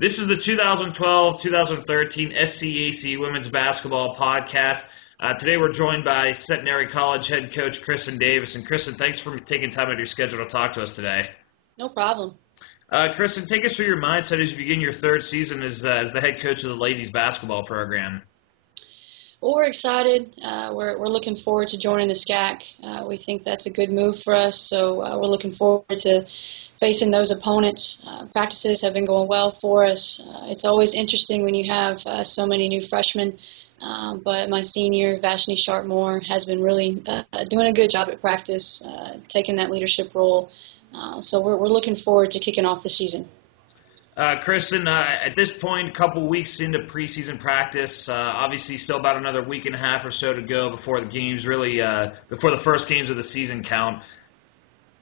This is the 2012-2013 SCAC Women's Basketball Podcast. Today we're joined by Centenary College head coach Kristen Davis. And Kristen, thanks for taking time out of your schedule to talk to us today. No problem. Kristen, take us through your mindset as you begin your third season as the head coach of the ladies basketball program. Well, we're excited. We're looking forward to joining the SCAC. We think that's a good move for us, so we're looking forward to facing those opponents. Practices have been going well for us. It's always interesting when you have so many new freshmen, but my senior, Vashni Sharp-Moore, has been really doing a good job at practice, taking that leadership role. So we're looking forward to kicking off the season. Kristen, at this point, a couple weeks into preseason practice, obviously still about another week and a half or so to go before the games before the first games of the season count.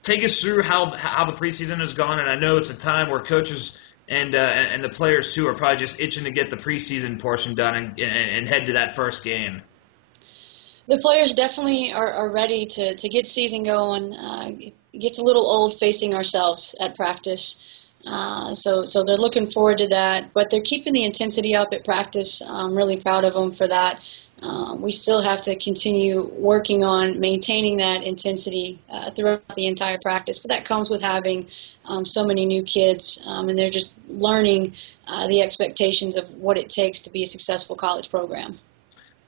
Take us through how the preseason has gone, and I know it's a time where coaches and the players too are probably just itching to get the preseason portion done and head to that first game. The players definitely are ready to get season going. It gets a little old facing ourselves at practice, so they're looking forward to that. But they're keeping the intensity up at practice. I'm really proud of them for that. We still have to continue working on maintaining that intensity throughout the entire practice, but that comes with having so many new kids, and they're just learning the expectations of what it takes to be a successful college program.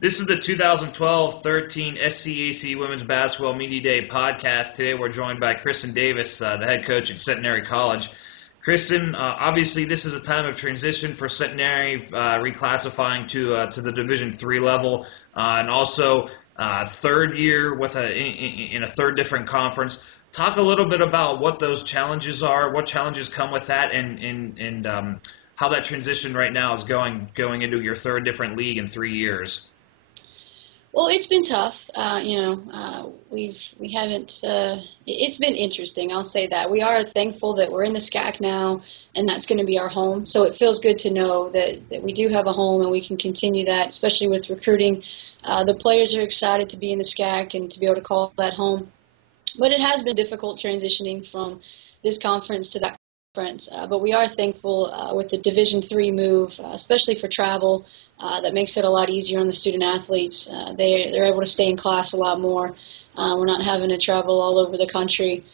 This is the 2012-13 SCAC Women's Basketball Media Day podcast. Today we're joined by Kristen Davis, the head coach at Centenary College. Kristen, obviously this is a time of transition for Centenary, reclassifying to the Division III level, and also third year in a third different conference. Talk a little bit about what those challenges are, what challenges come with that, and how that transition right now is going into your third different league in 3 years. Well, it's been tough. We haven't. It's been interesting. I'll say that we are thankful that we're in the SCAC now, and that's going to be our home. So it feels good to know that we do have a home, and we can continue that, especially with recruiting. The players are excited to be in the SCAC and to be able to call that home. But it has been difficult transitioning from this conference to that conference. But we are thankful with the Division III move, especially for travel. That makes it a lot easier on the student athletes. They're able to stay in class a lot more. We're not having to travel all over the country.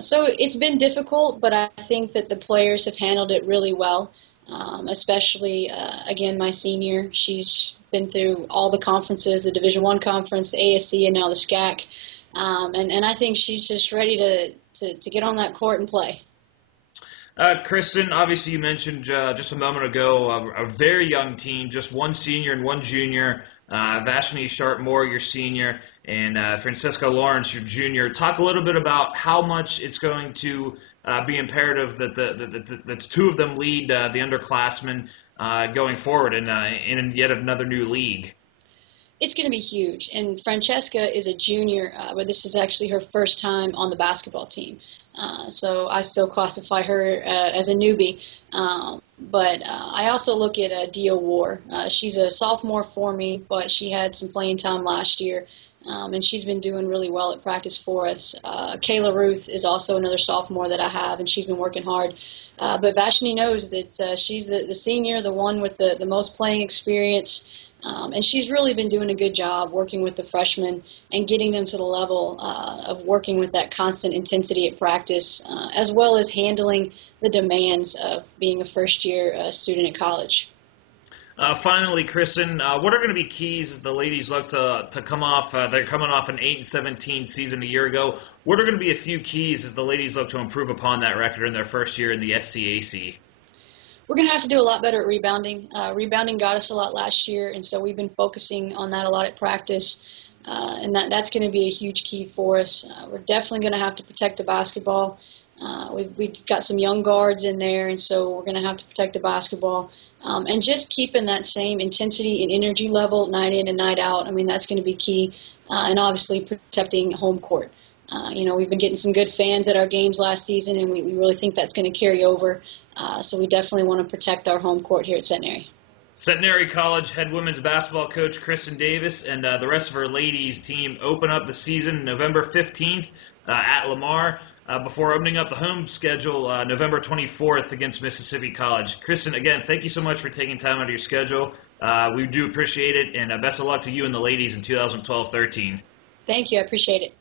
So it's been difficult, but I think that the players have handled it really well, especially, again, my senior. She's been through all the conferences, the Division I conference, the ASC, and now the SCAC. And I think she's just ready to get on that court and play. Kristen, obviously you mentioned just a moment ago a very young team, just one senior and one junior. Vashni Sharp-Moore, your senior, and Francisca Lawrence, your junior. Talk a little bit about how much it's going to be imperative that the two of them lead the underclassmen going forward in yet another new league. It's going to be huge, and Francesca is a junior, but this is actually her first time on the basketball team. So I still classify her as a newbie. But I also look at Dia War. She's a sophomore for me, but she had some playing time last year, and she's been doing really well at practice for us. Kayla Ruth is also another sophomore that I have, and she's been working hard. But Vashni knows that she's the senior, the one with the most playing experience. And she's really been doing a good job working with the freshmen and getting them to the level of working with that constant intensity at practice, as well as handling the demands of being a first-year student at college. Finally, Kristen, what are going to be keys as the ladies look to come off? They're coming off an 8-17 season a year ago. What are going to be a few keys as the ladies look to improve upon that record in their first year in the SCAC? We're going to have to do a lot better at rebounding. Rebounding got us a lot last year, and so we've been focusing on that a lot at practice, and that's going to be a huge key for us. We're definitely going to have to protect the basketball. We've got some young guards in there, and so we're going to have to protect the basketball. And just keeping that same intensity and energy level night in and night out, I mean, that's going to be key, and obviously protecting home court. We've been getting some good fans at our games last season, and we really think that's going to carry over. So we definitely want to protect our home court here at Centenary. Centenary College head women's basketball coach Kristen Davis and the rest of her ladies team open up the season November 15th at Lamar. before opening up the home schedule November 24th against Mississippi College. Kristen, again, thank you so much for taking time out of your schedule. We do appreciate it, and best of luck to you and the ladies in 2012-13. Thank you. I appreciate it.